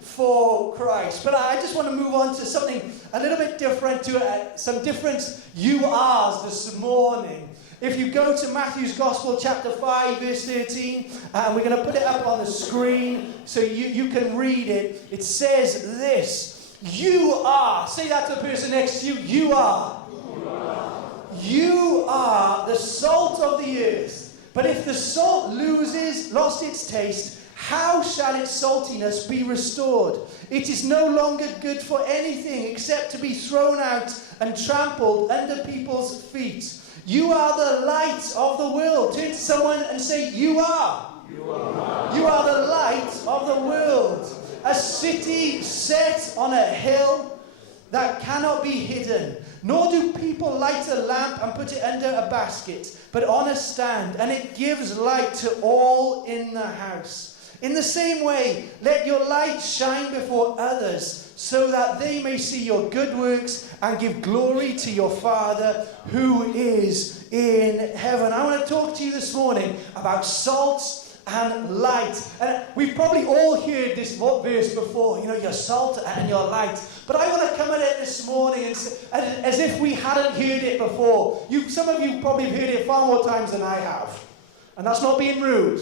for Christ. But I just want to move on to something a little bit different, to some different you are's this morning. If you go to Matthew's Gospel, chapter 5, verse 13, and we're going to put it up on the screen so you can read it. It says this: you are, say that to the person next to you, you are. You are the salt of the earth. But if the salt lost its taste, how shall its saltiness be restored? It is no longer good for anything except to be thrown out and trampled under people's feet. You are the light of the world. Turn to someone and say, you are. You are. You are the light of the world. A city set on a hill that cannot be hidden. Nor do people light a lamp and put it under a basket, but on a stand, and it gives light to all in the house. In the same way, let your light shine before others, so that they may see your good works and give glory to your Father who is in heaven. I want to talk to you this morning about salt and light. And we've probably all heard this verse before, you know, your salt and your light. But I want to come at it this morning as if we hadn't heard it before. Some of you probably have heard it far more times than I have. And that's not being rude.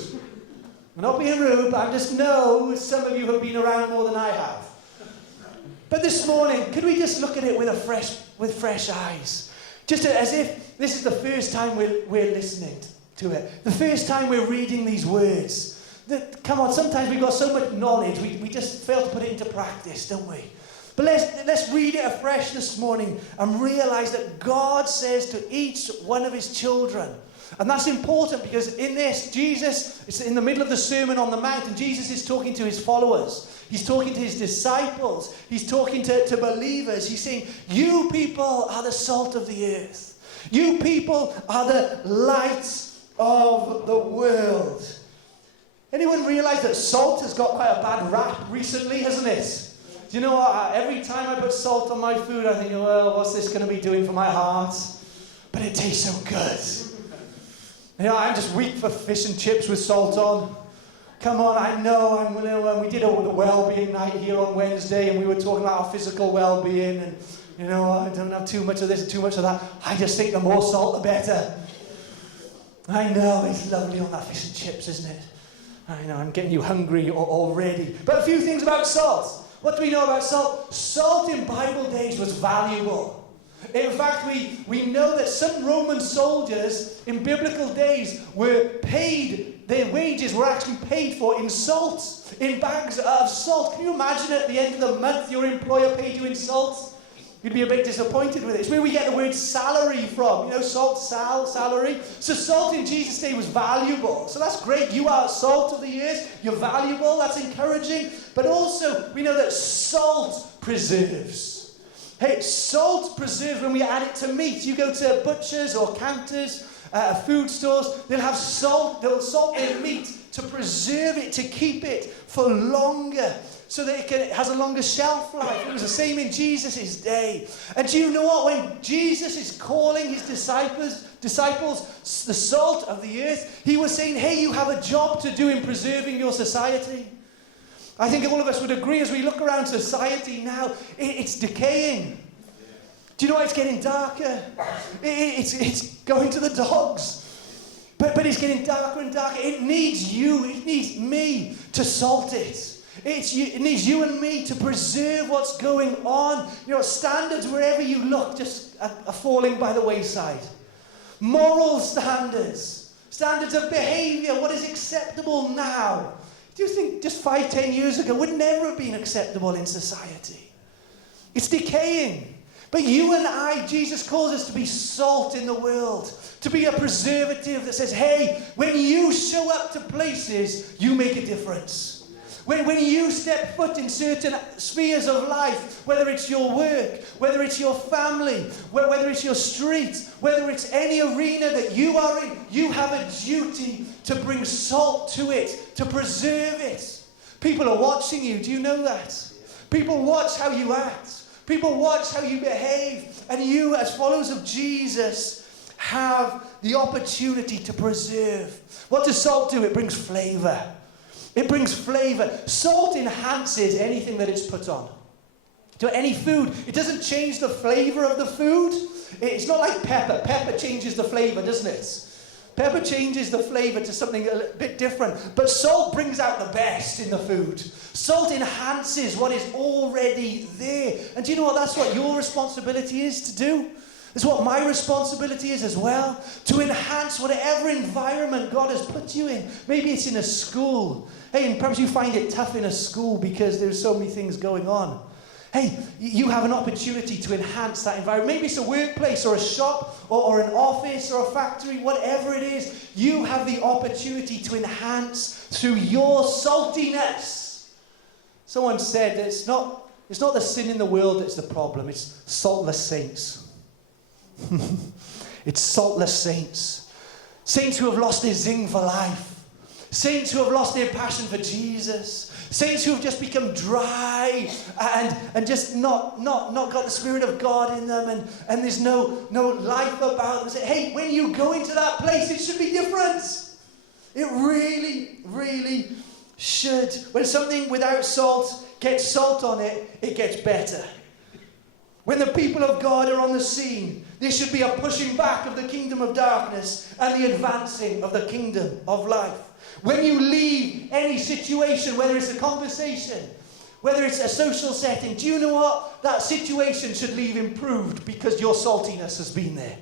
I'm not being rude, but I just know some of you have been around more than I have. But this morning, could we just look at it with fresh eyes? Just as if this is the first time we're listening to it. The first time we're reading these words. Come on, sometimes we've got so much knowledge, we just fail to put it into practice, don't we? But let's read it afresh this morning and realize that God says to each one of his children. And that's important because in this, Jesus, it's in the middle of the Sermon on the Mount, and Jesus is talking to his followers. He's talking to his disciples. He's talking to believers. He's saying, you people are the salt of the earth. You people are the light of the world. Anyone realize that salt has got quite a bad rap recently, hasn't it? Do you know what? Every time I put salt on my food, I think, well, what's this going to be doing for my heart? But it tastes so good. You know, I'm just weak for fish and chips with salt on. Come on, I know. We did the well-being night here on Wednesday, and we were talking about our physical well-being, and, you know, I don't have too much of this and too much of that. I just think the more salt, the better. I know, it's lovely on that fish and chips, isn't it? I know, I'm getting you hungry already. But a few things about salt. What do we know about salt? Salt in Bible days was valuable. In fact, we know that some Roman soldiers in biblical days were paid, their wages were actually paid for in salt, in bags of salt. Can you imagine at the end of the month your employer paid you in salt? You'd be a bit disappointed with it. It's where we get the word salary from. You know, salt, salary. So salt in Jesus' day was valuable. So that's great. You are salt of the earth. You're valuable. That's encouraging. But also, we know that salt preserves. Hey, salt preserves when we add it to meat. You go to butchers or counters, food stores, they'll have salt. They'll salt their meat to preserve it, to keep it for longer, so that it has a longer shelf life. It was the same in Jesus' day. And do you know what? When Jesus is calling his disciples, the salt of the earth, he was saying, hey, you have a job to do in preserving your society. I think all of us would agree as we look around society now, it's decaying. Do you know what? It's getting darker. It's going to the dogs. But it's getting darker and darker. It needs you, it needs me to salt it. It needs you and me to preserve what's going on. You know, standards wherever you look just are falling by the wayside. Moral standards, standards of behavior, what is acceptable now. Do you think just 5-10 years ago would never have been acceptable in society? It's decaying. But you and I, Jesus calls us to be salt in the world, to be a preservative that says, hey, when you show up to places, you make a difference. When you step foot in certain spheres of life, whether it's your work, whether it's your family, whether it's your street, whether it's any arena that you are in, you have a duty to bring salt to it, to preserve it. People are watching you. Do you know that? People watch how you act. People watch how you behave. And you, as followers of Jesus, have the opportunity to preserve. What does salt do? It brings flavor. It brings flavor. Salt enhances anything that it's put on. To any food, it doesn't change the flavor of the food. It's not like pepper. Pepper changes the flavor, doesn't it? Pepper changes the flavor to something a bit different. But salt brings out the best in the food. Salt enhances what is already there. And do you know what? That's what your responsibility is to do. It's what my responsibility is as well. To enhance whatever environment God has put you in. Maybe it's in a school. Hey, and perhaps you find it tough in a school because there's so many things going on. Hey, you have an opportunity to enhance that environment. Maybe it's a workplace or a shop or an office or a factory, whatever it is. You have the opportunity to enhance through your saltiness. Someone said that it's not the sin in the world that's the problem. It's saltless saints. It's saltless saints. Saints who have lost their zing for life. Saints who have lost their passion for Jesus. Saints who have just become dry and just not got the Spirit of God in them, and there's no life about them. Say, hey, when you go into that place, it should be different. It really, really should. When something without salt gets salt on it, it gets better. When the people of God are on the scene, there should be a pushing back of the kingdom of darkness and the advancing of the kingdom of life. When you leave any situation, whether it's a conversation, whether it's a social setting, do you know what? That situation should leave improved because your saltiness has been there.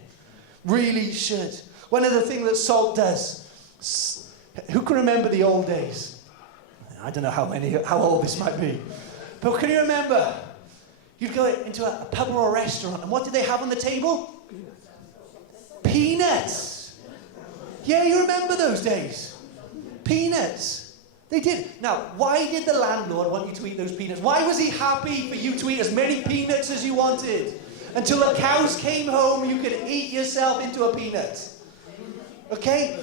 Really should. One of the things that salt does, who can remember the old days? I don't know how old this might be. But can you remember? You'd go into a pub or a restaurant, and what did they have on the table? Peanuts. Yeah, you remember those days. Peanuts. They did. Now, why did the landlord want you to eat those peanuts? Why was he happy for you to eat as many peanuts as you wanted? Until the cows came home, you could eat yourself into a peanut. Okay?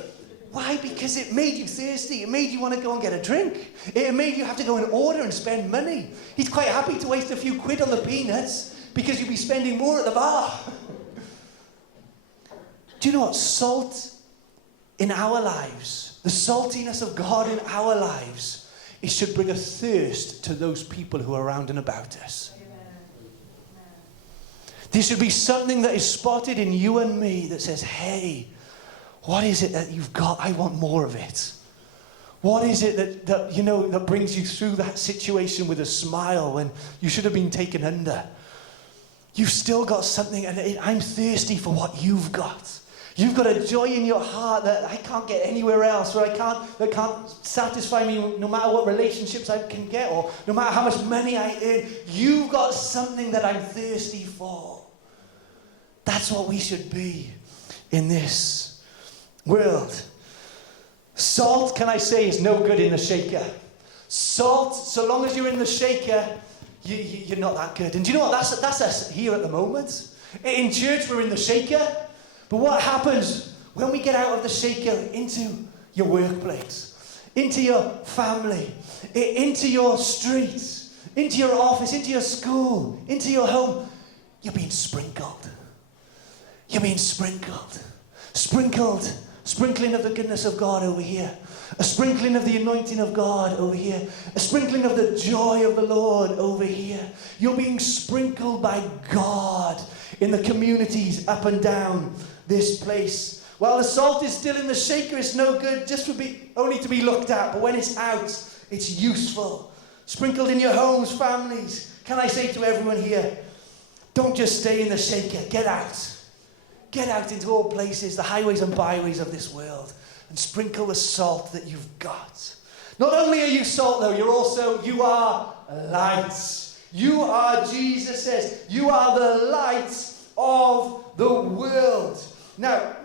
Why? Because it made you thirsty. It made you want to go and get a drink. It made you have to go and order and spend money. He's quite happy to waste a few quid on the peanuts because you'll be spending more at the bar. Do you know what? Salt in our lives, the saltiness of God in our lives, it should bring a thirst to those people who are around and about us. There should be something that is spotted in you and me that says, hey, what is it that you've got? I want more of it. What is it that brings you through that situation with a smile when you should have been taken under? You've still got something, and I'm thirsty for what you've got. You've got a joy in your heart that I can't get anywhere else, that can't satisfy me no matter what relationships I can get or no matter how much money I earn. You've got something that I'm thirsty for. That's what we should be in this world. Salt, can I say, is no good in the shaker. Salt, so long as you're in the shaker, you're not that good. And do you know what? That's us here at the moment. In church, we're in the shaker. But what happens when we get out of the shaker into your workplace, into your family, into your streets, into your office, into your school, into your home? You're being sprinkled. You're being sprinkled. Sprinkling of the goodness of God over here. A sprinkling of the anointing of God over here. A sprinkling of the joy of the Lord over here. You're being sprinkled by God in the communities up and down this place. While the salt is still in the shaker, it's no good just only to be looked at. But when it's out, it's useful. Sprinkled in your homes, families. Can I say to everyone here, don't just stay in the shaker. Get out. Get out into all places, the highways and byways of this world, and sprinkle the salt that you've got. Not only are you salt, though, you are light. You are, Jesus says, you are the light of the world. Now,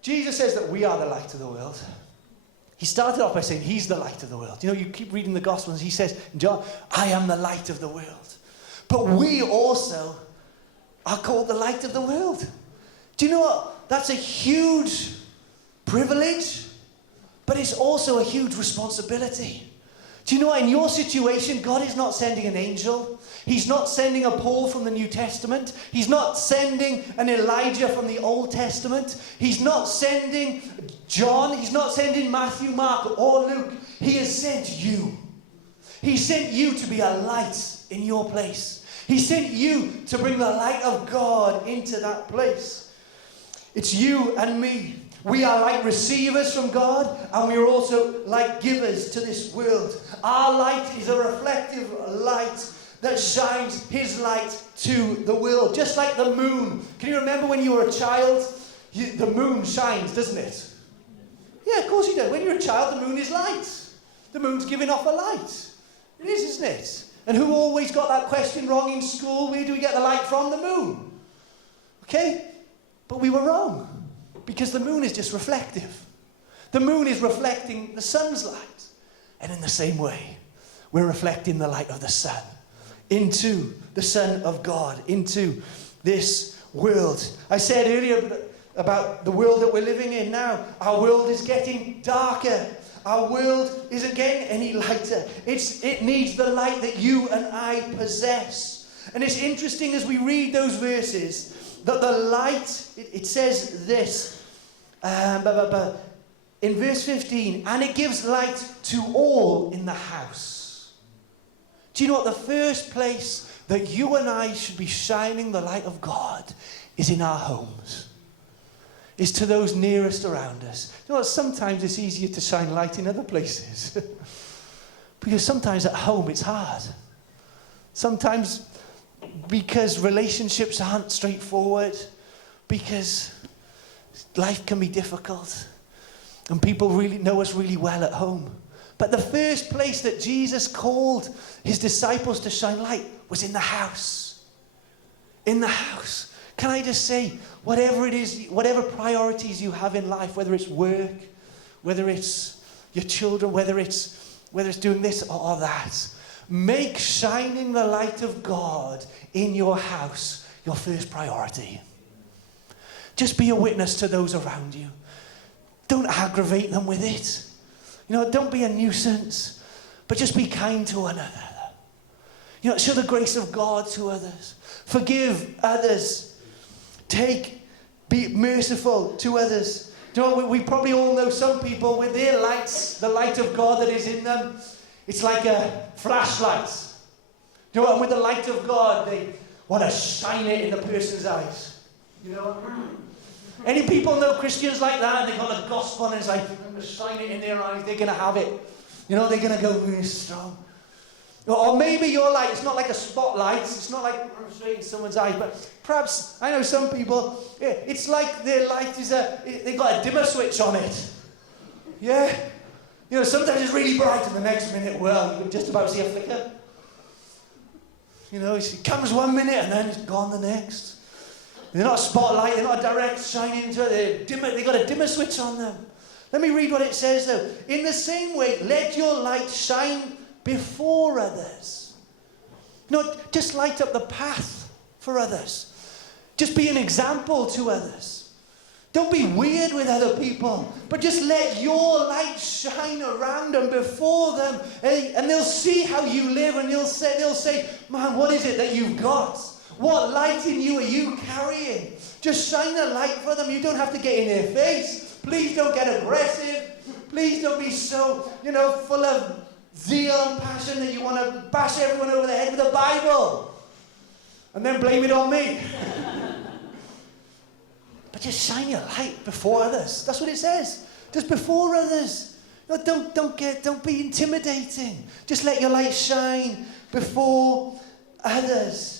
Jesus says that we are the light of the world. He started off by saying he's the light of the world. You know, you keep reading the Gospels, he says, John, I am the light of the world. But we also are called the light of the world. Do you know what? That's a huge privilege, but it's also a huge responsibility Do you know what? In your situation, God is not sending an angel. He's not sending a Paul from the New Testament. He's not sending an Elijah from the Old Testament. He's not sending John. He's not sending Matthew, Mark, or Luke. He has sent you. He sent you to be a light in your place. He sent you to bring the light of God into that place. It's you and me. We are like receivers from God, and we are also like givers to this world. Our light is a reflective light that shines His light to the world. Just like the moon. Can you remember when you were a child? The moon shines, doesn't it? Yeah, of course you do. When you're a child, the moon is light. The moon's giving off a light. It is, isn't it? And who always got that question wrong in school? Where do we get the light from? The moon. Okay? But we were wrong. Because the moon is just reflective. The moon is reflecting the sun's light. And in the same way, we're reflecting the light of the sun into the Son of God, into this world. I said earlier about the world that we're living in now. Our world is getting darker. Our world isn't getting any lighter. It needs the light that you and I possess. And it's interesting as we read those verses that the light, it says this, in verse 15, and it gives light to all in the house. Do you know what? The first place that you and I should be shining the light of God is in our homes. Is to those nearest around us. You know what? Sometimes it's easier to shine light in other places. Because sometimes at home it's hard. Sometimes because relationships aren't straightforward. Because life can be difficult. And people really know us really well at home. But the first place that Jesus called His disciples to shine light was in the house. In the house. Can I just say, whatever it is, whatever priorities you have in life, whether it's work, whether it's your children, whether it's doing this or that, make shining the light of God in your house your first priority. Just be a witness to those around you. Don't aggravate them with it. You know, don't be a nuisance, but just be kind to one another. You know, show the grace of God to others. Forgive others. Be merciful to others. You know, we probably all know some people with their lights, the light of God that is in them, it's like a flashlight. You know, and with the light of God, they want to shine it in the person's eyes. You know? Any people know Christians like that, and they've got the gospel, and it's like, I'm going to shine it in their eyes, they're going to have it. You know, they're going to go really strong. Or maybe your light, it's not like a spotlight, it's not like straight in someone's eyes, but perhaps, I know some people, it's like their light is they've got a dimmer switch on it. Yeah? You know, sometimes it's really bright and the next minute, well, you can just about see a flicker. You know, it comes 1 minute and then it's gone the next. They're not a spotlight, they're not a direct shining into it, they've got a dimmer switch on them. Let me read what it says though. In the same way, let your light shine before others. You know, just light up the path for others. Just be an example to others. Don't be weird with other people, but just let your light shine around them, before them, and they'll see how you live, and they'll say, man, what is it that you've got? What light in you are you carrying? Just shine a light for them. You don't have to get in their face. Please don't get aggressive. Please don't be so, full of zeal and passion that you want to bash everyone over the head with the Bible and then blame it on me. But just shine your light before others. That's what it says. Just before others. No, don't be intimidating. Just let your light shine before others.